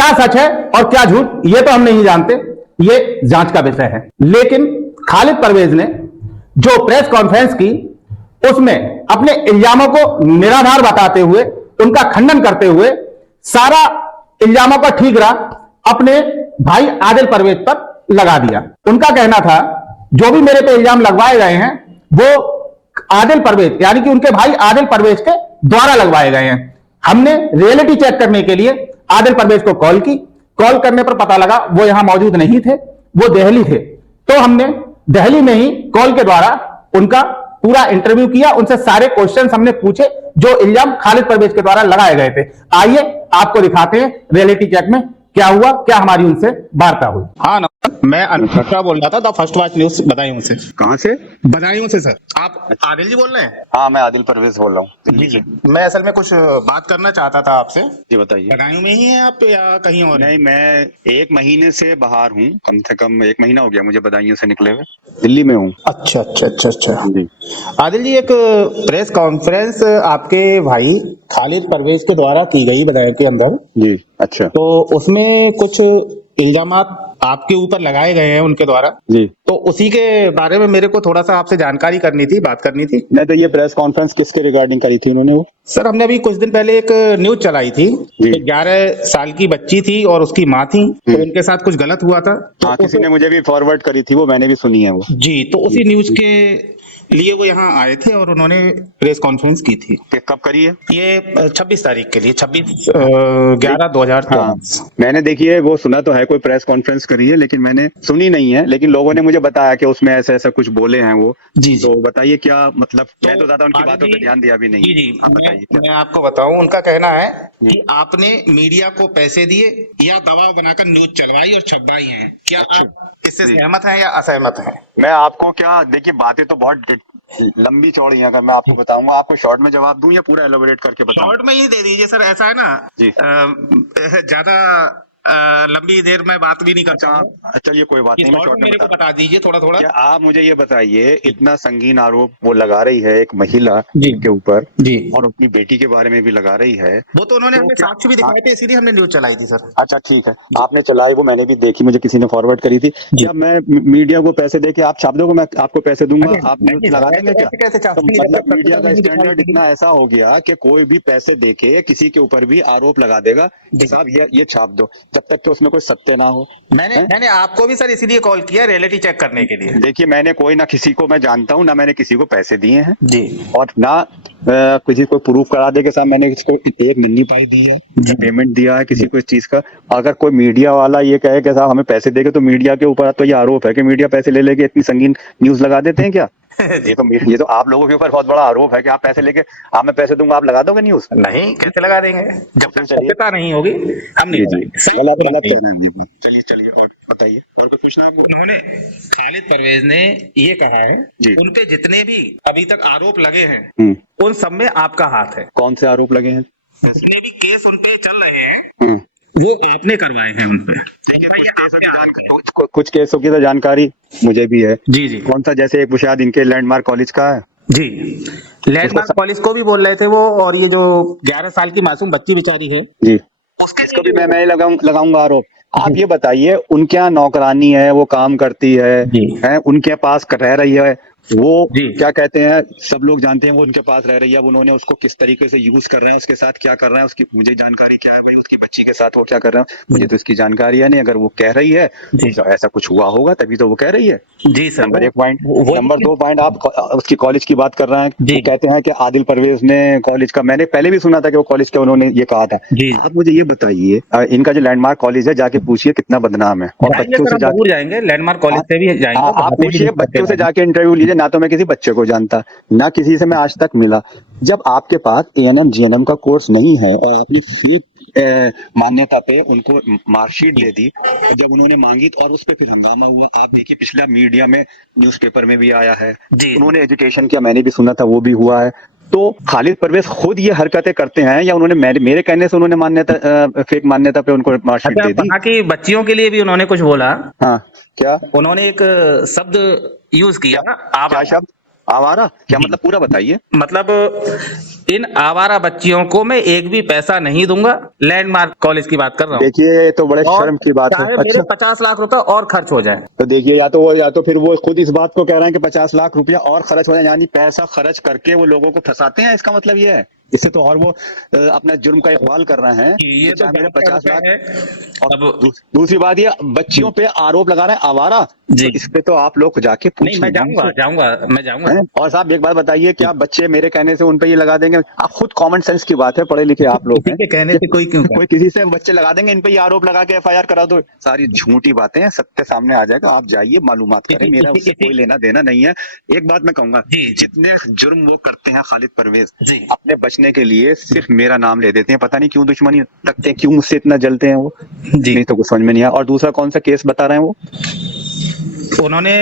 क्या सच है और क्या झूठ ये तो हम नहीं जानते, ये जांच का विषय है। लेकिन खालिद परवेज ने जो प्रेस कॉन्फ्रेंस की उसमें अपने इल्जामों को निराधार बताते हुए, उनका खंडन करते हुए, सारा इल्जामों का ठीकरा अपने भाई आदिल परवेज पर लगा दिया। उनका कहना था जो भी मेरे पे इल्जाम लगवाए गए हैं वो आदिल परवेज यानी कि उनके भाई आदिल परवेज के द्वारा लगवाए गए हैं। हमने रियलिटी चेक करने के लिए आदिल परवेज को कॉल की। कॉल करने पर पता लगा वो यहां मौजूद नहीं थे, वो दिल्ली थे। तो हमने दिल्ली में ही कॉल के द्वारा उनका पूरा इंटरव्यू किया, उनसे सारे क्वेश्चंस हमने पूछे जो इल्जाम खालिद परवेज के द्वारा लगाए गए थे। आइए आपको दिखाते हैं रियलिटी चेक में क्या हुआ, क्या हमारी उनसे वार्ता हुई। हाँ, मैं अनुष्का बोल रहा था the first watch news Badaun से। कहाँ से? बदायूं से सर। आप आदिल जी बोल रहे हैं? हाँ, मैं आदिल परवेज बोल रहा हूँ दिल्ली से। मैं असल में कुछ बात करना चाहता था आपसे। जी बताइए। बदायूं में ही हैं आप या कहीं और? नहीं, मैं 1 महीने से बाहर हूँ, कम से कम 1 महीना हो गया मुझे बदायूं से निकले हुए। दिल्ली में हूँ। अच्छा अच्छा अच्छा अच्छा जी। आदिल जी, एक प्रेस कॉन्फ्रेंस आपके भाई खालिद परवेज के द्वारा की गई बदायूं के अंदर। जी। अच्छा। तो उसमें कुछ इल्जामात आपके ऊपर लगाए गए हैं उनके द्वारा। जी। तो उसी के बारे में मेरे को थोड़ा सा आपसे जानकारी करनी थी, बात करनी थी। नहीं तो ये प्रेस कॉन्फ्रेंस किसके रिगार्डिंग करी थी उन्होंने? वो सर, हमने अभी कुछ दिन पहले एक न्यूज चलाई थी। 11 साल की बच्ची थी और उसकी माँ थी, तो उनके साथ कुछ गलत हुआ था। हाँ, किसी ने मुझे भी फॉरवर्ड करी थी, वो मैंने भी सुनी है वो। जी, तो उसी न्यूज के लिए वो यहाँ आए थे और उन्होंने प्रेस कॉन्फ्रेंस की थी। कब करी है ये 26 तारीख के लिए, 26/11/2024। मैंने देखिए वो सुना तो है कोई प्रेस कॉन्फ्रेंस करी है, लेकिन मैंने सुनी नहीं है। लेकिन लोगों ने मुझे बताया कि उसमें ऐसा ऐसा कुछ बोले हैं वो। जी। तो बताइए क्या मतलब। तो मैं तो ज्यादा उनकी बातों पे ध्यान दिया भी नहीं। जी जी, आप बताइए क्या। मैं आपको बताऊं, उनका कहना है कि आपने मीडिया को पैसे दिए या दबाव बनाकर न्यूज चलवाई और छपवाई है। क्या आप इससे सहमत हैं या असहमत हैं? मैं आपको क्या, देखिए बातें तो बहुत लंबी चौड़ी हैं। अगर मैं आपको बताऊंगा, आपको शॉर्ट में जवाब दूं या पूरा एलोबरेट करके बताऊं? शॉर्ट में ही दे दीजिए सर, ऐसा है ना जी। ज्यादा लंबी देर में बात भी नहीं करता हूं। चलिए कोई बात नहीं, मैं शॉर्ट में मेरे को बता दीजिए थोड़ा थोड़ा। क्या आप मुझे ये बताइए, इतना संगीन आरोप वो लगा रही है एक महिला जी के ऊपर जी, और अपनी बेटी के बारे में भी लगा रही है। वो तो उन्होंने हमें साक्ष्य भी दिखाए थे, इसीलिए हमने न्यूज चलाई थी सर। अच्छा ठीक है, आपने चलाई, वो मैंने भी देखी, मुझे किसी ने फॉरवर्ड करी थी। जब मैं मीडिया को पैसे दे के आप छाप दोगे, मैं आपको पैसे दूंगा, आप न्यूज लगा देंगे क्या? तो मतलब मीडिया का स्टैंडर्ड इतना ऐसा हो गया कि कोई भी पैसे दे के किसी के ऊपर भी आरोप लगा देगा कि साहब ये छाप दो, जब तक कि उसमें कोई सत्य ना हो। मैंने आपको भी सर इसीलिए कॉल किया, रियलिटी चेक करने के लिए। देखिए, मैंने कोई ना किसी को मैं जानता हूँ, ना मैंने किसी को पैसे दिए हैं जी, और ना किसी को प्रूफ करा दे के साहब मैंने किसी को एक मिन्नी पाई दी है, पेमेंट दिया है किसी को इस चीज का। अगर कोई मीडिया वाला ये कहे कि साहब हमें पैसे देके, तो मीडिया के ऊपर तो ये आरोप है कि मीडिया पैसे ले लेके इतनी संगीन न्यूज लगा देते हैं क्या? ये तो आप लोगों के ऊपर बहुत बड़ा आरोप है कि आप पैसे लेके, आप मैं पैसे दूंगा आप लगा दोगे न्यूज? नहीं, कैसे लगा देंगे जब तक चलिए, सत्यता नहीं होगी हम नहीं चलिए चलिए और बताइए, और कुछ पूछना है? उन्होंने, खालिद परवेज ने ये कहा है जी। उनपे जितने भी अभी तक आरोप लगे हैं उन सब में आपका हाथ है। कौन से आरोप लगे हैं? जितने भी केस उनपे चल रहे हैं वो आपने करवाए हैं उनपे। कुछ केसों की तो जानकारी मुझे भी है। जी जी। कौन सा? जैसे एक शायद इनके लैंडमार्क कॉलेज का है। जी, लैंडमार्क कॉलेज को भी बोल रहे थे वो, और ये जो 11 साल की मासूम बच्ची बेचारी है जी, उसको भी मैं लगाऊंगा आरोप। आप ये बताइए, उनके यहाँ नौकरानी है, वो काम करती है, उनके पास रह रही है, वो क्या कहते हैं, सब लोग जानते हैं वो उनके पास रह रही है। अब उन्होंने उसको किस तरीके से यूज कर रहे हैं, उसके साथ क्या कर रहे हैं, उसकी मुझे जानकारी क्या है भाई, उसकी बच्ची के साथ वो क्या कर रहे हैं मुझे तो इसकी जानकारी है नहीं। अगर वो कह रही है तो ऐसा कुछ हुआ होगा तभी तो वो कह रही है। जी sir. Number 1 point. Number 2 point, आप उसकी कॉलेज की बात कर रहे हैं, वो कहते हैं कि आदिल परवेज ने कॉलेज का, मैंने पहले भी सुना था कि वो कॉलेज का उन्होंने ये कहा था। आप मुझे ये बताइए, इनका जो लैंडमार्क कॉलेज है जाके पूछिए कितना बदनाम है, और बच्चों से जाएंगे, लैंडमार्क कॉलेज से भी जाएंगे, आप पूछिए, बच्चों से जाके इंटरव्यू लीजिए। ना तो मैं किसी बच्चे को जानता, ना किसी से मैं आज तक मिला। जब आपके पास ANM GNM का कोर्स नहीं है और अपनी फी मान्यता पे उनको मार्कशीट दे दी, जब उन्होंने मांगी और उस पे फिर हंगामा हुआ। आप देखिए, पिछला मीडिया में, न्यूज़पेपर में भी आया है, उन्होंने एजुकेशन किया, मैंने भी सुना था, वो भी हुआ है। तो खालिद परवेज खुद ये हरकतें करते हैं या उन्होंने मेरे कहने से उन्होंने मान्यता, फेक मान्यता पे उनको मार्कशीट दे दी? कि बच्चियों के लिए भी उन्होंने कुछ बोला। हाँ, क्या उन्होंने एक शब्द यूज किया, क्या शब्द? आवारा? क्या मतलब, पूरा बताइए। मतलब इन आवारा बच्चियों को मैं एक भी पैसा नहीं दूंगा। लैंडमार्क कॉलेज की बात कर रहा हूँ। देखिए ये तो बड़े शर्म की बात है। चाहे मेरे अच्छा 50 लाख रुपए और खर्च हो जाए। तो देखिए या तो फिर वो खुद इस बात को कह रहे हैं कि 50 लाख रुपया और खर्च हो जाए, यानी पैसा खर्च करके वो लोगों को फंसाते हैं, इसका मतलब ये है। इससे तो और वो अपना जुर्म का इकबाल कर रहे हैं। ये तो मेरे 50 लाख है। और अब दूसरी बात ये बच्चियों पे आरोप लगा रहे हैं आवारा, जी। तो इस पे तो आप लोग जाके नहीं, मैं जाऊंगा। और साहब एक बात बताइए, क्या बच्चे मेरे कहने से उन पे ये लगा देंगे? आप खुद कॉमन सेंस की बात है, पढ़े लिखे आप लोग हैं, कहने से कोई क्यों कोई किसी से बच्चे लगा देंगे इन पे ये आरोप लगा के एफआईआर करा दो? सारी झूठी बातें हैं, सत्य सामने आ जाएगा, आप जाइए मालूमात करें, मेरा उससे कोई लेना देना नहीं है। एक बात मैं कहूंगा, जितने जुर्म वो करते हैं खालिद परवेज, अपने बचने के लिए सिर्फ मेरा नाम ले देते हैं, पता नहीं क्यों दुश्मनी रखते हैं, क्यों मुझसे इतना जलते हैं वो, नहीं तो कुछ समझ में नहीं आया। और दूसरा कौन सा केस बता रहे हैं वो? उन्होंने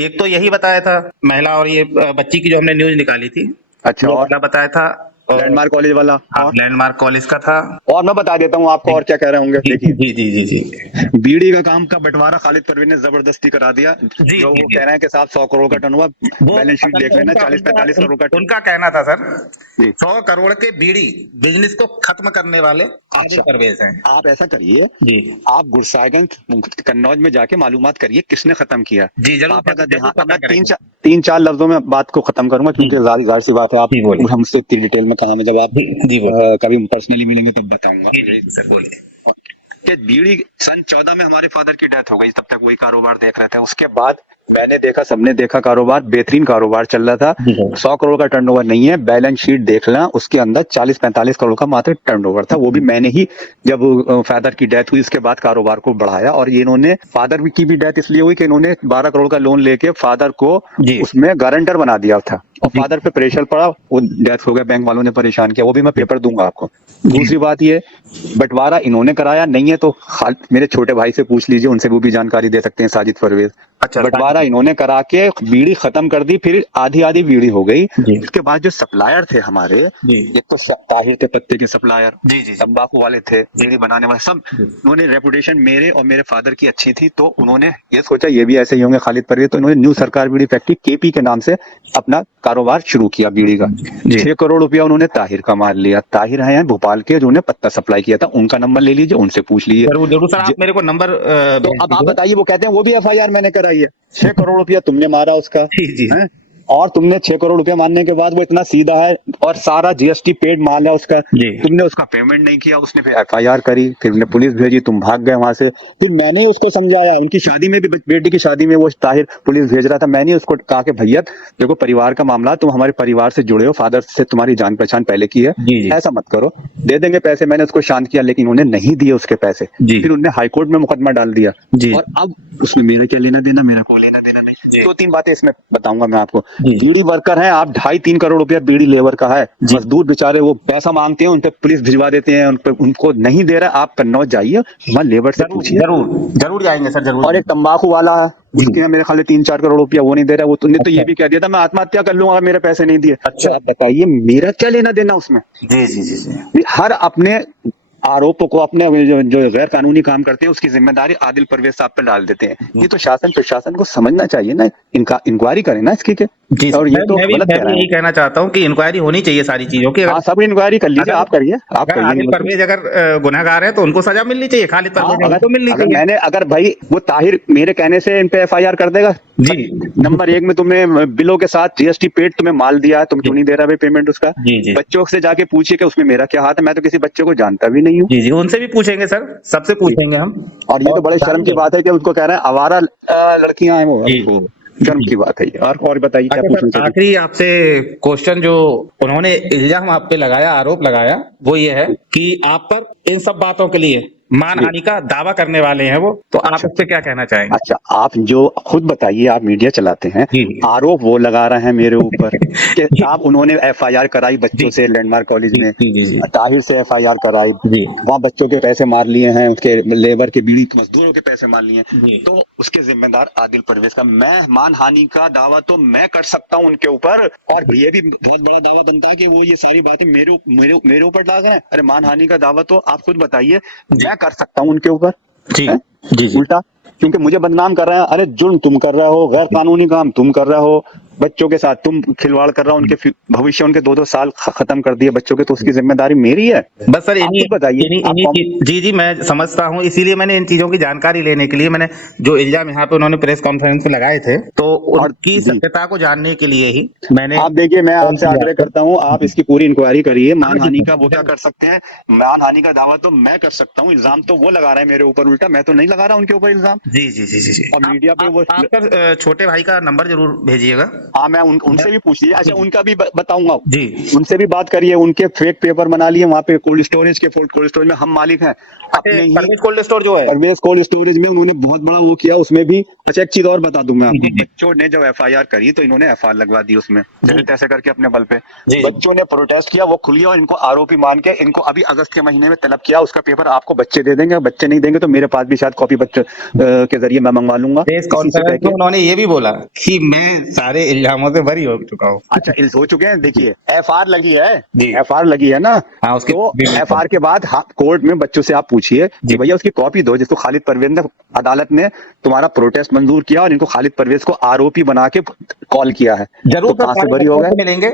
एक तो यही बताया था महिला और ये बच्ची की जो हमने न्यूज निकाली थी। अच्छा, और बताया था लैंडमार्क कॉलेज वाला, लैंडमार्क कॉलेज का था। और मैं बता देता हूँ आपको और क्या कह रहे होंगे। देखिए जी बीड़ी का काम का बंटवारा खालिद परवेज ने जबरदस्ती करा दिया। जो वो कह रहे हैं कि साहब 100 करोड़ का टर्नओवर, बैलेंस शीट देख लेना, 40-45 करोड़ का। उनका कहना था सर 100 करोड़ के बीड़ी बिजनेस को खत्म करने वाले आदिल परवेज हैं। आप ऐसा करिए, आप गुरसाहिबगंज कन्नौज में जाके मालूमात करिए किसने खत्म किया। जी जरूर। 3-4 लफ्जों में बात को खत्म करूंगा, क्योंकि जाहिर सी बात है आप हमसे इतनी डिटेल में कहा, मैं जब आप कभी पर्सनली मिलेंगे तब बताऊंगा। कि बीड़ी सन 14 में हमारे फादर की डेथ हो गई, तब तक वही कारोबार देख रहे थे। उसके बाद मैंने देखा, सबने देखा, कारोबार बेहतरीन कारोबार चल रहा था। 100 करोड़ का टर्नओवर नहीं है, बैलेंस शीट देख लेना, उसके अंदर 40-45 करोड़ का मात्र टर्नओवर था। वो भी मैंने ही जब फादर की डेथ हुई उसके बाद कारोबार को बढ़ाया। और ये इन्होंने, फादर की भी डेथ इसलिए हुई कि इन्होंने 12 करोड़ का लोन लेके फादर को उसमें गारंटर बना दिया था, और फादर पे प्रेशर पड़ा, वो डेथ हो गया, बैंक वालों ने परेशान किया। वो भी मैं पेपर दूंगा आपको। दूसरी बात ये, बंटवारा इन्होंने कराया नहीं है तो मेरे छोटे भाई से पूछ लीजिए, उनसे वो भी जानकारी दे सकते हैं, साजिद परवेज। बंटवारा इन्होंने करा के बीड़ी खत्म कर दी, फिर आधी बीड़ी हो गई। उसके बाद जो सप्लायर थे हमारे, एक तो ताहिर थे पत्ते के सप्लायर, तंबाकू वाले थे, बीड़ी बनाने वाले, सब उन्होंने रेपुटेशन मेरे और मेरे फादर की अच्छी थी, तो उन्होंने ये सोचा ये भी ऐसे ही होंगे खालिद परवेज, तो इन्होंने न्यू सरकार बीड़ी फैक्ट्री केपी के नाम से अपना कारोबार शुरू किया बीड़ी का। 6 करोड़ रुपया उन्होंने ताहिर का मार लिया। ताहिर है भोपाल के, जो उन्हें पत्ता सप्लाई किया था, उनका नंबर ले लीजिए, उनसे पूछ लीजिए। जरूर सर, आप मेरे को नंबर तो अब आप बताइए, वो कहते हैं वो भी एफआईआर मैंने कराई है। 6 करोड़ रुपया तुमने मारा उसका, है? और तुमने 6 करोड़ रुपया मारने के बाद वो इतना सीधा है, और सारा जीएसटी पेड माल है उसका, तुमने उसका पेमेंट नहीं किया, उसने फिर एफआईआर करी, फिर उन्हें पुलिस भेजी, तुम भाग गए वहां से। फिर मैंने उसको समझाया, उनकी शादी में भी, बेटी की शादी में वो ताहिर पुलिस भेज रहा था, मैंने उसको कहा कि भैया देखो परिवार का मामला, तुम हमारे परिवार से जुड़े हो, फादर से तुम्हारी जान पहचान पहले की है, ऐसा मत करो, दे देंगे पैसे। मैंने उसको शांत किया, लेकिन उन्हें नहीं दिए उसके पैसे। फिर उन्होंने हाईकोर्ट में मुकदमा डाल दिया, और अब उसमें मेरा क्या लेना देना, मेरा कोई लेना देना नहीं। 2-3 बातें इसमें बताऊंगा मैं आपको। बीड़ी वर्कर हैं आप, 2.5-3 करोड़ रुपया बीड़ी लेबर का है, मजदूर बेचारे वो पैसा मांगते हैं, उन पे पुलिस भिजवा देते हैं, उनको नहीं दे रहा। आप कन्नौज जाइए, वहाँ लेबर से पूछिए। जरूर जाएंगे सर, जरूर। और एक तंबाकू वाला है, उसके यहाँ मेरे ख्याल 3-4 करोड़ रुपया वो नहीं दे रहा है। वो तुमने तो ये भी कह दिया था मैं आत्महत्या कर लूंगा अगर मेरे पैसे नहीं दिए। अच्छा, आप बताइए मेरा क्या लेना देना उसमें? जी। हर अपने आरोपों को, अपने जो गैर कानूनी काम करते हैं, उसकी जिम्मेदारी आदिल परवेज साहब पर डाल देते हैं। ये तो शासन प्रशासन को समझना चाहिए ना, इनका इंक्वायरी करें ना इसकी के। और ये तो गलत कह रहे हैं। यही कहना चाहता हूँ कि इंक्वायरी होनी चाहिए सारी चीजों की। हाँ, सब इंक्वायरी कर लीजिए, आप करिए, आप करिए। आदिल परवेज अगर गुनहगार है तो उनको सजा मिलनी चाहिए, खालिद परवेज को मिलनी चाहिए। अगर भाई वो ताहिर मेरे कहने से इन पे एफआईआर कर देगा, नंबर 1 में तुमने बिलों के साथ जीएसटी पेड तुम्हें माल दिया है, तुम क्यों नहीं दे रहा भाई पेमेंट उसका? बच्चों से जाके पूछिए कि उसमें मेरा क्या हाथ है, मैं तो किसी बच्चे को जानता भी नहीं हूँ। उनसे भी पूछेंगे सर, सबसे पूछेंगे हम। और ये तो बड़े शर्म की बात है कि उसको कह रहे हैं आवारा लड़कियां हैं, वो शर्म की बात है। और बताइए क्या पूछना? आखिरी आपसे क्वेश्चन, जो उन्होंने इल्जाम आप पे लगाया, आरोप लगाया, वो ये है कि आप पर इन सब बातों के लिए मानहानि का दावा करने वाले हैं वो, तो आप इससे क्या कहना चाहेंगे? अच्छा, आप जो खुद बताइए, आप मीडिया चलाते हैं, आरोप वो लगा रहे हैं मेरे ऊपर कि आप उन्होंने एफआईआर कराई बच्चों से लैंडमार्क कॉलेज में, ताहिर से एफआईआर कराई, वहाँ बच्चों के पैसे मार लिए हैं, उसके लेबर के, बीड़ी मजदूरों के पैसे मार लिए, तो उसके जिम्मेदार आदिल परवेज का। मैं मानहानि का दावा तो मैं कर सकता हूँ उनके ऊपर, और ये भी बहुत बड़ा दावा बनता है कि वो ये सारी बातें मेरे ऊपर डाल रहे हैं। अरे मानहानि का दावा तो आप खुद बताइए, मैं कर सकता हूँ उनके ऊपर जी उल्टा, क्योंकि मुझे बदनाम कर रहे हैं। अरे जुल्म तुम कर रहे हो, गैर कानूनी काम तुम कर रहे हो, बच्चों के साथ तुम खिलवाड़ कर रहा हो, उनके भविष्य, उनके 2-2 साल खत्म कर दिए बच्चों के, तो उसकी जिम्मेदारी मेरी है। बस सर आप बताइए। जी मैं समझता हूँ, इसीलिए मैंने इन चीजों की जानकारी लेने के लिए मैंने जो इल्जाम यहाँ पे उन्होंने प्रेस कॉन्फ्रेंस में लगाए थे, तो उनकी सत्यता को जानने के लिए ही मैंने। आप देखिए, मैं आपसे आग्रह करता हूँ, आप इसकी पूरी इंक्वायरी करिए। मानहानि का वो क्या कर सकते हैं, मानहानि का दावा तो मैं कर सकता हूँ, इल्जाम तो वो लगा रहे हैं मेरे ऊपर उल्टा, मैं तो नहीं लगा रहा उनके ऊपर इल्जाम। जी जी जी जी जी। और मीडिया पे वो आपका छोटे भाई का नंबर जरूर भेजिएगा। हाँ, मैं उनसे भी पूछ लीजिए। अच्छा, उनका भी बताऊंगा जी, उनसे भी बात करिए। उनके फेक पेपर बना लिए वहाँ पे कोल्ड स्टोरेज के, कोल्ड स्टोरेज में हम मालिक हैं अपने ही। परवेज कोल्ड स्टोर जो है, परवेज कोल्ड स्टोरेज में उन्होंने बहुत बड़ा वो किया उसमें भी। अच्छा, एक चीज और बता दूं मैं आपको, बच्चों ने जब एफआईआर करी तो इन्होंने एफआईआर लगवा दी उसमें, जैसे तैसे करके अपने बल पे। बच्चों ने प्रोटेस्ट किया, वो खुल गया, और इनको आरोपी मान के इनको अभी अगस्त के महीने में तलब किया। उसका पेपर आपको बच्चे दे देंगे, बच्चे नहीं देंगे तो मेरे पास भी शायद कॉपी बच्चे के जरिए मैं मंगवा लूंगा। उन्होंने ये भी बोला कि मैं सारे इल्जामों से बरी हो चुका हूँ। अच्छा, हो चुके हैं। देखिए, एफआईआर लगी है, एफआईआर लगी है ना, तो एफआईआर के बाद कोर्ट में बच्चों से आप पूछिए कि भैया उसकी कॉपी दो, जिसको खालिद परवेज ने, अदालत ने तुम्हारा प्रोटेस्ट मंजूर किया और इनको खालिद परवेज को आरोपी बना के कॉल किया है। जरूर, तो कहां से बरी हो गए मिलेंगे।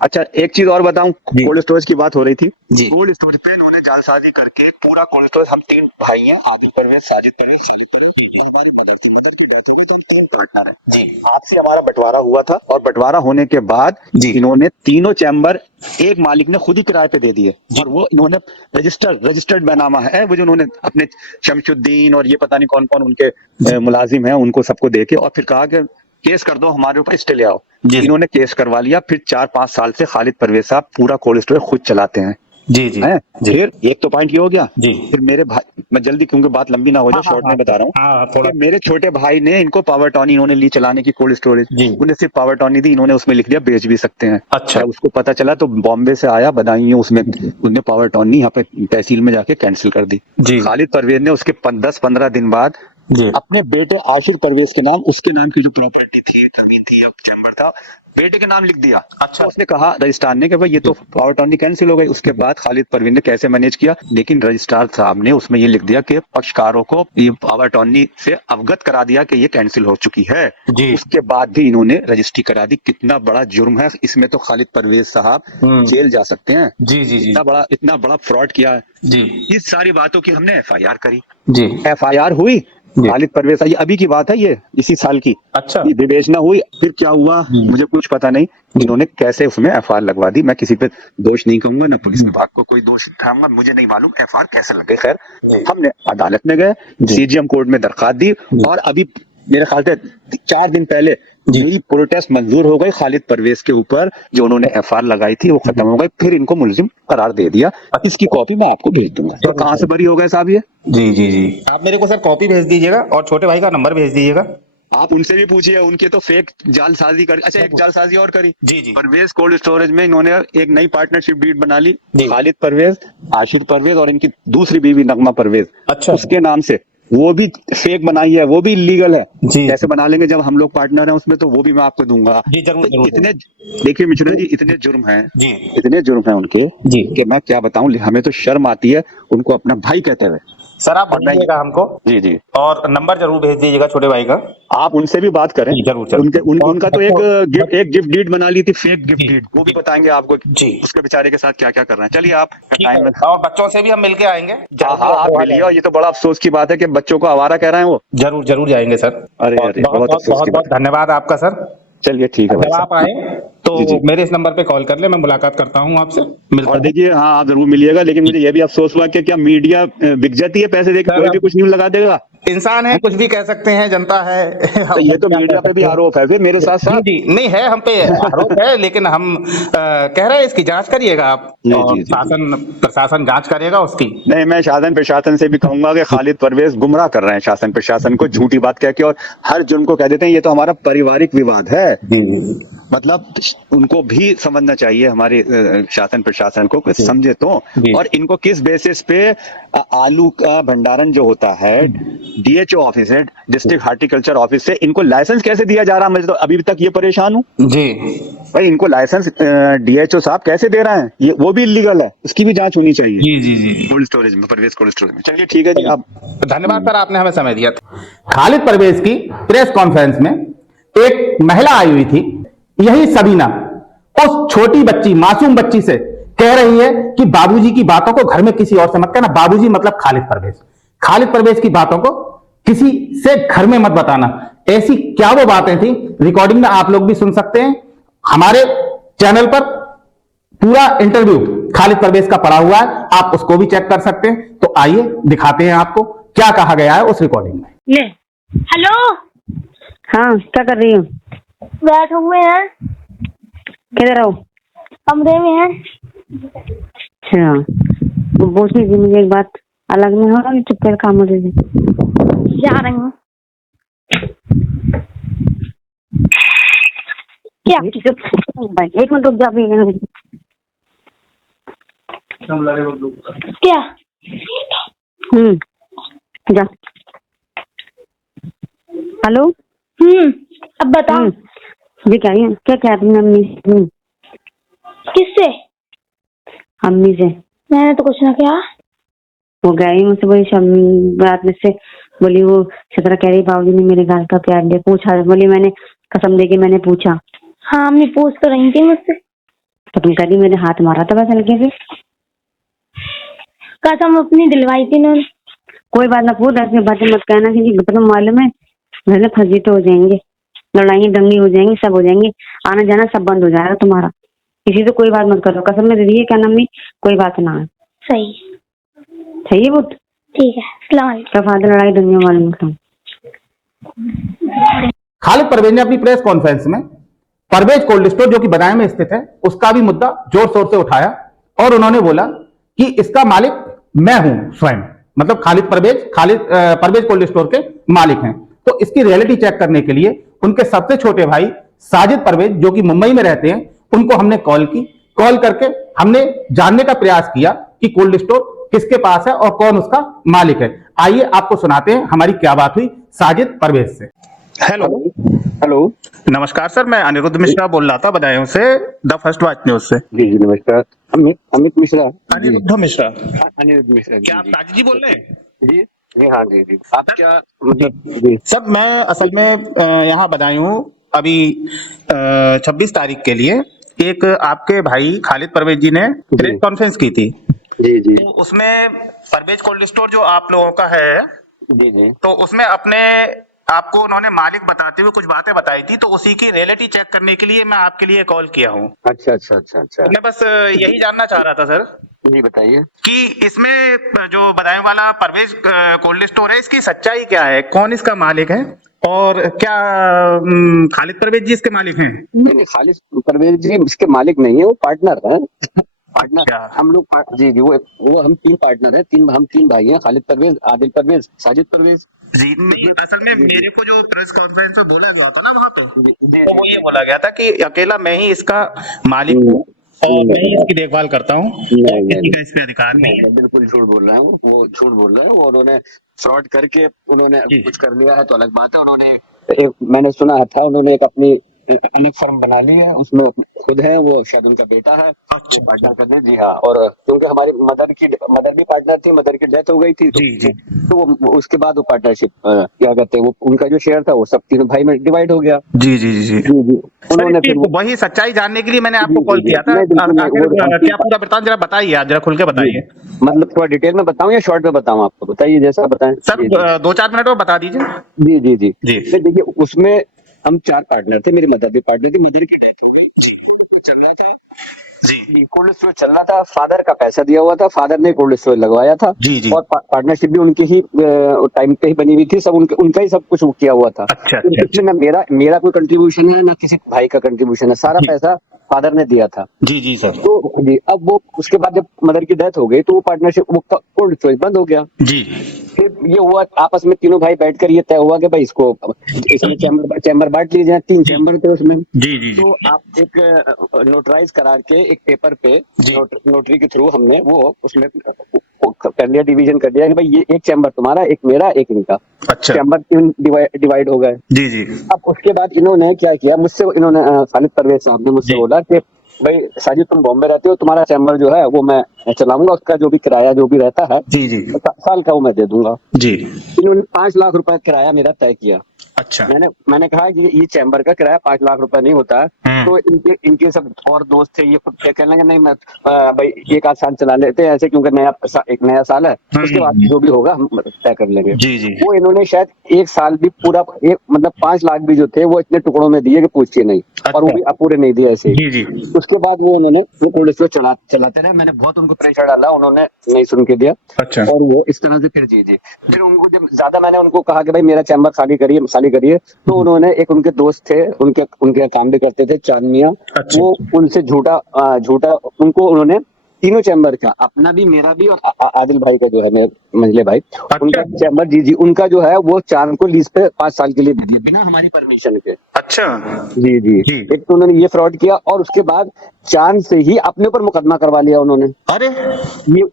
अच्छा, एक चीज और बताऊं, कोल्ड स्टोरेज की बात हो रही थी। कोल्ड स्टोरेज पे इन्होंने जालसाजी करके पूरा कोल्ड स्टोरेज, हम 3 भाई हैं, आदिल परवेज, साजिद परवेज, खालिद परवेज। हमारी मदर की डेथ हो गई तो हम 3 पार्टनर हैं जी। आपसे हमारा बंटवारा हुआ था, और बंटवारा होने के बाद इन्होंने तीनों चैम्बर एक मालिक ने खुद ही किराए पे दे दिए, और वो इन्होंने रजिस्टर्ड बैनामा है वो, जो उन्होंने अपने शमशुद्दीन और ये पता नहीं कौन कौन उनके मुलाजिम हैं उनको सबको देके, और फिर कहा कि केस कर दो, हमारे ऊपर स्टे ले आओ। इन्होंने केस करवा लिया। फिर 4-5 साल से खालिद परवेज साहब पूरा कोल्ड स्टोरेज खुद चलाते हैं। जी जी, फिर एक तो पॉइंट ये हो गया जी। फिर मेरे भाई, मैं जल्दी क्योंकि बात लंबी ना हो जाए, शॉर्ट में बता रहा हूँ। मेरे छोटे भाई ने इनको पावर टॉनी इन्होंने ली चलाने की कोल्ड स्टोरेज, उन्हें सिर्फ पावर टॉनी दी, इन्होंने उसमें लिख दिया बेच भी सकते हैं। अच्छा, उसको पता चला तो बॉम्बे से आया बदायूं, उसमें उसने पावर टॉनी यहाँ पे तहसील में जाके कैंसिल कर दी। खालिद परवेज ने उसके 10-15 दिन बाद अपने बेटे आशिर परवेज के नाम, उसके नाम की जो प्रॉपर्टी थी, जमीन थी या चैम्बर था, बेटे के नाम लिख दिया। अच्छा, उसने कहा रजिस्ट्रार ने कि भाई ये तो पावर टॉनी कैंसिल हो गई। उसके बाद खालिद परवेज ने कैसे मैनेज किया, लेकिन रजिस्ट्रार साहब ने उसमें ये लिख दिया कि पक्षकारों को ये पावर टॉनी से अवगत करा दिया कि ये कैंसिल हो चुकी है। उसके बाद भी इन्होंने रजिस्ट्री करा दी। कितना बड़ा जुर्म है इसमें, तो खालिद परवेज साहब जेल जा सकते हैं। जी जी जी, इतना बड़ा फ्रॉड किया है जी। इस सारी बातों की हमने एफआईआर करी जी, एफआईआर हुई। खालिद परवेज, ये अभी की बात है, ये इसी साल की। अच्छा, विवेचना हुई, फिर क्या हुआ मुझे कुछ पता नहीं, इन्होंने कैसे उसमें एफआईआर लगवा दी। मैं किसी पे दोष नहीं कहूंगा, ना पुलिस विभाग को कोई दोष उठाऊंगा, मुझे नहीं मालूम एफआईआर कैसे लग गई। खैर, हमने अदालत में गए, सीजीएम कोर्ट में दरखास्त दी, और अभी मेरे ख्याल से 4 दिन पहले मेरी प्रोटेस्ट मंजूर हो गई खालिद परवेज के ऊपर, जो उन्होंने एफआईआर लगाई थी वो खत्म हो गई। फिर इनको मुलजिम करार दे दिया। इसकी कॉपी मैं आपको भेज दूंगा। तो कहाँ से बरी हो गए साहब ये? जी जी जी, आप मेरे को सर कॉपी भेज दीजिएगा और छोटे भाई का नंबर भेज दीजिएगा। आप उनसे भी पूछिए, उनके तो फेक जालसाजी कर। अच्छा, एक जालसाजी और करी जी जी। परवेज कोल्ड स्टोरेज में इन्होंने एक नई पार्टनरशिप डीड बना ली, खालिद परवेज, आशिर परवेज और इनकी दूसरी बीवी नगमा परवेज। अच्छा, उसके नाम से वो भी फेक बनाई है, वो भी इलीगल है। कैसे बना लेंगे जब हम लोग पार्टनर हैं उसमें, तो वो भी मैं आपको दूंगा जी। जरूर, तो इतने देखिए मिश्रा जी, इतने जुर्म हैं जी, इतने जुर्म हैं उनके जी कि मैं क्या बताऊं, हमें तो शर्म आती है उनको अपना भाई कहते हुए। सर आप बताइएगा हमको जी जी, और नंबर जरूर भेज दीजिएगा छोटे भाई का। आप उनसे भी बात करें जरूर। उनका तो एक गिफ्ट डीड बना ली थी, फेक गिफ्ट डीड, वो भी बताएंगे आपको जी, उसके बेचारे के साथ क्या क्या कर रहे हैं। चलिए आप टाइम, और बच्चों से भी हम मिलके आएंगे। हाँ, आप मिलिए। ये तो बड़ा अफसोस की बात है कि बच्चों को आवारा कह रहे हैं वो। जरूर जरूर जाएंगे सर। अरे बहुत धन्यवाद आपका सर। चलिए ठीक है, जब आप आए तो मेरे इस नंबर पे कॉल कर ले, मैं मुलाकात करता हूँ आपसे, मिलता और देखिए हाँ, आप जरूर मिलिएगा। लेकिन मुझे ये भी अफसोस हुआ कि क्या मीडिया बिक जाती है पैसे देकर, कोई भी कुछ न्यूज लगा देगा। इंसान है, कुछ भी कह सकते हैं, जनता है। तो ये तो मीडिया पे भी आरोप है फिर मेरे साथ साथ। जी नहीं है, हम पे आरोप है, लेकिन हम कह रहे हैं इसकी जांच करिएगा आप, शासन प्रशासन जांच करेगा उसकी। नहीं, मैं शासन प्रशासन से भी कहूंगा कि खालिद परवेज गुमराह कर रहे हैं शासन प्रशासन को, झूठी बात कह के, और हर जुर्म को कह देते हैं ये तो हमारा पारिवारिक विवाद है। मतलब उनको भी समझना चाहिए हमारे शासन प्रशासन को, कुछ समझे तो। और इनको किस बेसिस पे आलू का भंडारण जो होता है, डीएचओ ऑफिस है, डिस्ट्रिक्ट हार्टिकल्चर ऑफिस से इनको लाइसेंस कैसे दिया जा रहा है, मैं तो अभी तक ये परेशान हूँ जी भाई। इनको लाइसेंस डीएचओ साहब कैसे दे रहे हैं, ये वो भी इलीगल है, उसकी भी जांच होनी चाहिए जी जी जी, कोल्ड स्टोरेज में, परवेज कोल्ड स्टोरेज में। चलिए ठीक है जी, आप धन्यवाद सर, आपने हमें समय दिया। खालिद परवेज की प्रेस कॉन्फ्रेंस में एक महिला आई हुई थी, यही सबीना उस छोटी बच्ची, मासूम बच्ची से कह रही है कि बाबूजी की बातों को घर में किसी और से मत कहना। बाबूजी मतलब खालिद परवेज। खालिद परवेज की बातों को किसी से घर में मत बताना। ऐसी क्या वो बातें थी, रिकॉर्डिंग में आप लोग भी सुन सकते हैं। हमारे चैनल पर पूरा इंटरव्यू खालिद परवेज का पड़ा हुआ है, आप उसको भी चेक कर सकते हैं। तो आइए दिखाते हैं आपको क्या कहा गया है उस रिकॉर्डिंग में। ले हेलो, हाँ क्या कर रही हो? बैठे हुए हैं, किधर हो? कमरे में हैं। अच्छा, वो पूछ रही थी मुझे एक बात, अलग में हो ना, चुप कर काम हो रही थी। जा रही हूँ। क्या? एक मिनट रुक जा भी। क्या? जा। हेलो। अब बताओ। ये क्या है? क्या कह रही अम्मी? किससे? अम्मी से। मैंने तो कुछ ना किया। वो गई मुझसे, बोली रात में से बोली, वो छतरा कह रही बाबूजी ने मेरे गाल का प्यार दिया। पूछा, बोली मैंने कसम दे के मैंने पूछा। हाँ, अम्मी पूछ तो रही थी मुझसे। तो तुम कह रही मेरे हाथ मारा था बस हल्के से। कसम अपनी दिलवाई थी इन्होंने। कोई बात ना, पूछ ऐसी बातें मत कहना, क्योंकि मतलब मालूम है घर में फंसी तो हो जाएंगे, लड़ाई दंगे हो जाएंगी, सब हो जाएंगे, आना जाना सब बंद हो जाएगा तुम्हारा। किसी से कोई बात मत करो, कसम में दे दी है, क्या नाम, कोई बात ना है। सही सही है बुत। ठीक है, अस्सलाम वालेकुम। फादर लड़ाई दंगे मालूम था। खालिद परवेज ने अपनी प्रेस कॉन्फ्रेंस में परवेज कोल्ड स्टोर जो कि बदायूं में स्थित है उसका भी मुद्दा जोर शोर से उठाया और उन्होंने बोला कि इसका मालिक मैं हूं स्वयं, मतलब खालिद परवेज कोल्ड स्टोर के मालिक हैं। तो इसकी रियलिटी चेक करने के लिए उनके सबसे छोटे भाई साजिद परवेज जो कि मुंबई में रहते हैं उनको हमने कॉल की। कॉल करके हमने जानने का प्रयास किया कि कोल्ड स्टोर किसके पास है और कौन उसका मालिक है। आइए आपको सुनाते हैं हमारी क्या बात हुई साजिद परवेज से। हेलो हेलो, नमस्कार सर, मैं अनिरुद्ध मिश्रा बोल रहा था बदायूं से, द फर्स्ट वॉच न्यूज से। जी जी नमस्कार। अमित मिश्रा। अनिरुद्ध मिश्रा। अनिरुद्ध मिश्रा। क्या आप साजिद जी बोल रहे हैं? जी जी, हाँ जी जी। आप क्या मतलब? जी सर, मैं असल में यहाँ बदायूं अभी 26 तारीख के लिए एक आपके भाई खालिद परवेज जी ने प्रेस कॉन्फ्रेंस की थी। जी जी तो उसमें परवेज कोल्ड स्टोर जो आप लोगों का है, जी जी। तो उसमें अपने आपको उन्होंने मालिक बताते हुए कुछ बातें बताई थी, तो उसी की रियलिटी चेक करने के लिए मैं आपके लिए कॉल किया हूँ। अच्छा अच्छा अच्छा अच्छा। मैं बस यही जानना चाह रहा था सर जी बताइए। कि इसमें जो बदायूं वाला परवेज कोल्ड स्टोर है, इसकी सच्चाई क्या है, कौन इसका मालिक है और क्या खालिद परवेज जी इसके मालिक हैं? नहीं, खालिद परवेज जी इसके मालिक नहीं है, वो पार्टनर है। पार्टनर क्या? हम लोग जी जी, वो हम 3 पार्टनर हैं, हम 3 भाई हैं, खालिद परवेज, आदिल परवेज, साजिद परवेज। जी नहीं, असल में मेरे को जो प्रेस कॉन्फ्रेंस में बोला गया था ना वहां पे, जी तो वो ये बोला गया था कि अकेला मैं ही इसका मालिक हूँ और मैं ही इसकी देखभाल करता हूँ और किसी का इस पे अधिकार नहीं है। मैं बिल्कुल झूठ बोल रहा हूँ, वो झूठ बोल रहे हैं और उन्होंने फ्रॉड करके उन्होंने कुछ कर लिया है तो अलग बात है। उन्होंने एक, मैंने सुना था उन्होंने एक अपनी अलग फर्म बना ली है, उसमें खुद है, वो शायद उनका बेटा है पार्टनर करने। जी हाँ, और क्योंकि हमारी मदर भी पार्टनर थी, मदर की डेथ हो गई थी जी जी। तो वो उसके बाद वो पार्टनरशिप क्या कहते हैं, वो उनका जो शेयर था वो सब 3 भाई में डिवाइड हो गया। जी जी जी जी। जी जी। उन्होंने फिर वही सच्चाई जानने के लिए मैंने आपको जी, कॉल जी, किया था। नहीं, बिल्कुल नहीं, क्या पूरा वृतांत जरा बताइए, आप जरा खुल के बताइए। मतलब थोड़ा डिटेल में बताऊं या शॉर्ट में बताऊं, आपको बताइए जैसा बताएं। सर 2-4 मिनट में बता दीजिए। जी जी जी जी। देखिए, उसमें हम 4 पार्टनर थे, मेरी मदर भी पार्टनर थी, मदर की डेथ हो गई। चल रहा था जी कोल्ड स्टोर चल रहा था, फादर का पैसा दिया हुआ था, फादर ने कोल्ड स्टोर लगवाया था। जी जी। और पार्टनरशिप भी उनकी ही टाइम पे ही बनी हुई थी, सब उनका ही सब कुछ किया हुआ था। अच्छा अच्छा। इसमें ना मेरा कोई कंट्रीब्यूशन है ना किसी भाई का कंट्रीब्यूशन है, सारा पैसा फादर ने दिया था। जी जी सर। तो जी, अब वो उसके बाद जब मदर की डेथ हो गई तो वो पार्टनरशिप, वो कोल्ड स्टोरेज बंद हो गया। जी। फिर ये हुआ आपस में तीनों भाई बैठकर ये तय हुआ कि भाई इसको इसमें चैम्बर बांट लीजिए, 3 चैम्बर थे उसमें। जी जी जी। तो आप एक नोटराइज करा के एक पेपर पे नोटरी के थ्रू हमने वो उसमें कर लिया, डिवीजन कर दिया कि भाई ये एक चैम्बर तुम्हारा, एक मेरा, एक इनका। अच्छा। चैम्बर 3 डिवाइड हो गए। जी जी। अब उसके बाद इन्होंने क्या किया, मुझसे इन्होंने खालिद परवेज साहब ने मुझसे बोला कि भाई साजिद तुम बॉम्बे रहते हो, तुम्हारा चैम्बर जो है वो मैं चलाऊंगा, उसका जो भी किराया जो भी रहता है जी जी साल का वो मैं दे दूंगा। जी। इन्होंने 5 लाख रुपए किराया मेरा तय किया। अच्छा। मैंने कहा कि ये चैम्बर का किराया 5 लाख रुपए नहीं होता है। तो इनके सब और दोस्त थे, ये खुद कहने लगे नहीं मैं भाई 1 आध साल चला लेते हैं ऐसे, क्योंकि एक नया साल है, उसके बाद जो भी होगा हम तय कर लेंगे। जी जी। वो इन्होंने शायद 1 साल भी पूरा मतलब 5 लाख भी जो थे वो इतने टुकड़ों में दिए कि पूछिए नहीं। और वो भी अपूरे नहीं दिए ऐसे। जी जी। उसके बाद वो उन्होंने वो कोल्ड स्टोरेज चलाते रहे। मैंने बहुत उनको प्रेशर डाला, उन्होंने नहीं सुन के दिया। अच्छा। और वो इस तरह से फिर उनको जब ज्यादा मैंने उनको कहा कि भाई मेरा चैम्बर खाली करिए, तो उन्होंने एक उनके दोस्त थे, उनके काम भी करते थे, चांद मियां। अच्छा। वो उनसे झूठा उनको उन्होंने तीनों चैम्बर का, अपना भी मेरा भी और आदिल भाई का जो है मेरे मंझले भाई, उनका चैम्बर जी उनका जो है वो चांद को लीज पे 5 साल के लिए दे दिया बिना हमारी परमिशन के। अच्छा। जी। एक तो उन्होंने ये फ्रॉड किया, और उसके बाद चांद से ही अपने ऊपर मुकदमा करवा लिया उन्होंने। अरे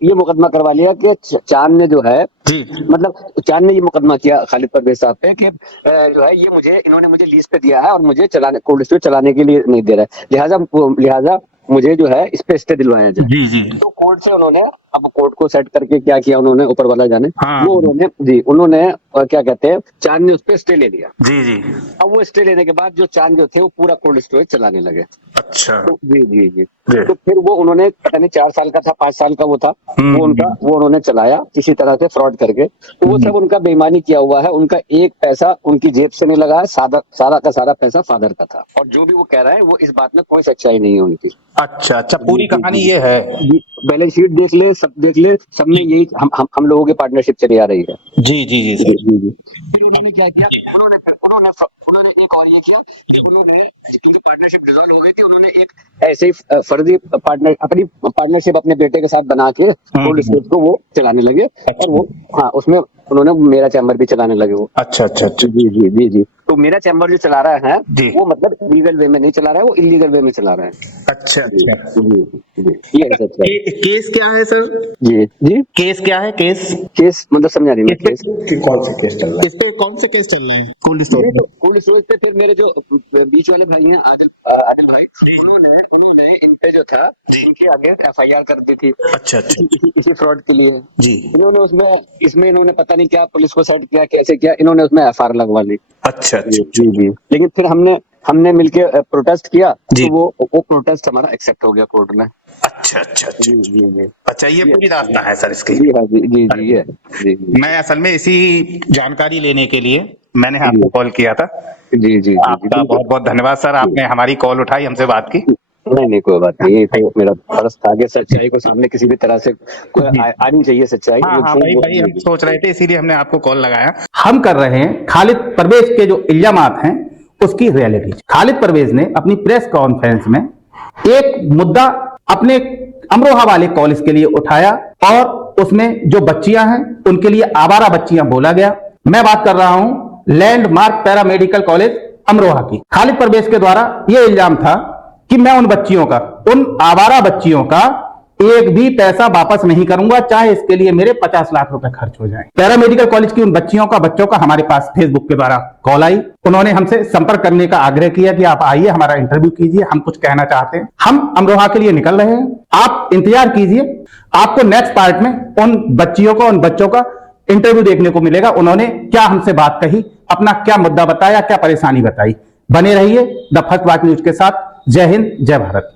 ये मुकदमा करवा लिया कि चांद ने जो है जी, मतलब चांद ने ये मुकदमा किया खालिद परवेज साहब पे कि जो है ये इन्होंने मुझे लीज पे दिया है और मुझे कोल्ड स्टोरेज चलाने के लिए नहीं दे रहा है, लिहाजा मुझे जो है इस पे स्टे दिलवाया जाए। जी जी। तो कोर्ट से उन्होंने, अब कोर्ट को सेट करके क्या किया उन्होंने ऊपर वाला जाने। हाँ। वो उन्होंने क्या कहते हैं, चांद ने उस पे स्टे ले लिया। जी जी। अब वो स्टे लेने के बाद जो चांद जो थे वो पूरा कोल्ड स्टोरेज चलाने लगे। अच्छा। तो जी। तो फिर वो उन्होंने पता नहीं 4 साल का था 5 साल का वो था, वो उन्होंने चलाया किसी तरह से फ्रॉड करके। तो वो सब उनका बेईमानी किया हुआ है, उनका एक पैसा उनकी जेब से नहीं लगा है, सारा का सारा पैसा फादर का था। और जो भी वो कह रहा है वो इस बात में कोई सच्चाई नहीं है उनकी। अच्छा अच्छा, पूरी कहानी ये है। बैलेंस शीट देख ले, सब में यही हम लोगों की पार्टनरशिप चली आ रही है। जी जी जी सर। जी। फिर उन्होंने क्या किया, उन्होंने एक और ये किया कि उन्होंने, क्योंकि पार्टनरशिप डिसॉल्व हो गई थी, उन्होंने एक ऐसे ही फर्जी अपनी पार्टनरशिप अपने बेटे के साथ बना के कोल्ड स्टोरेज को वो चलाने लगे। और वो उसमें उन्होंने मेरा चैम्बर भी चलाने लगे वो। अच्छा अच्छा अच्छा। जी। तो मेरा चैम्बर जो चला रहा है वो मतलब लीगल वे में नहीं चला रहा है, वो इलीगल वे में चला रहा है। अच्छा अच्छा। जी ये सच है। केस क्या है सर? जी केस क्या है? केस मतलब समझा नहीं मैं। केस कौन से केस चल रहा है? इस पे कौन से केस चल रहे हैं कोल्ड स्टोरेज पे? कोल्ड स्टोरेज पे फिर मेरे जो बीच वाले भाई हैं आदिल भाई, उन्होंने इन पे जो था इनके आगे FIR कर दी थी। अच्छा अच्छा। इसी फ्रॉड के लिए जी। इन्होंने इसमें इन्होंने पता नहीं क्या पुलिस को सेट किया, कैसे किया, इन्होंने उसमें FIR लगवा ली। अच्छा जी। लेकिन फिर हमने मिलके प्रोटेस्ट किया, तो वो प्रोटेस्ट हमारा एक्सेप्ट हो गया कोर्ट में। अच्छा अच्छा जी। अच्छा, ये पूरी दास्तां है सर इसकी। जी हाँ जी। मैं असल में इसी जानकारी लेने के लिए मैंने आपको कॉल किया था। जी। आपका बहुत बहुत धन्यवाद सर, आपने हमारी कॉल उठाई, हमसे बात की। नहीं कोई बात नहीं, तो मेरा फर्ज था कि सच्चाई को सामने किसी भी तरह से आनी चाहिए सच्चाई। हाँ भाई हम सोच रहे थे, इसीलिए हमने आपको कॉल लगाया। हम कर रहे हैं खालिद परवेज के जो इल्जामात हैं उसकी रियलिटी। खालिद परवेज ने अपनी प्रेस कॉन्फ्रेंस में एक मुद्दा अपने अमरोहा वाले कॉलेज के लिए उठाया, और उसमें जो बच्चियां हैं उनके लिए आवारा बच्चियां बोला गया। मैं बात कर रहा हूं लैंडमार्क पैरामेडिकल कॉलेज अमरोहा की। खालिद परवेज के द्वारा यह इल्जाम था कि मैं उन आवारा बच्चियों का एक भी पैसा वापस नहीं करूंगा, चाहे इसके लिए मेरे 50 लाख रुपए खर्च हो जाएं। पैरामेडिकल कॉलेज की उन बच्चों का हमारे पास फेसबुक के द्वारा कॉल आई। उन्होंने हमसे संपर्क करने का आग्रह किया कि आप आइए, हमारा इंटरव्यू कीजिए, हम कुछ कहना चाहते हैं। हम अमरोहा के लिए निकल रहे हैं, आप इंतजार कीजिए, आपको नेक्स्ट पार्ट में उन बच्चों का इंटरव्यू देखने को मिलेगा। उन्होंने क्या हमसे बात कही, अपना क्या मुद्दा बताया, क्या परेशानी बताई। बने रहिए द फर्स्ट बात न्यूज के साथ। जय हिंद, जय भारत।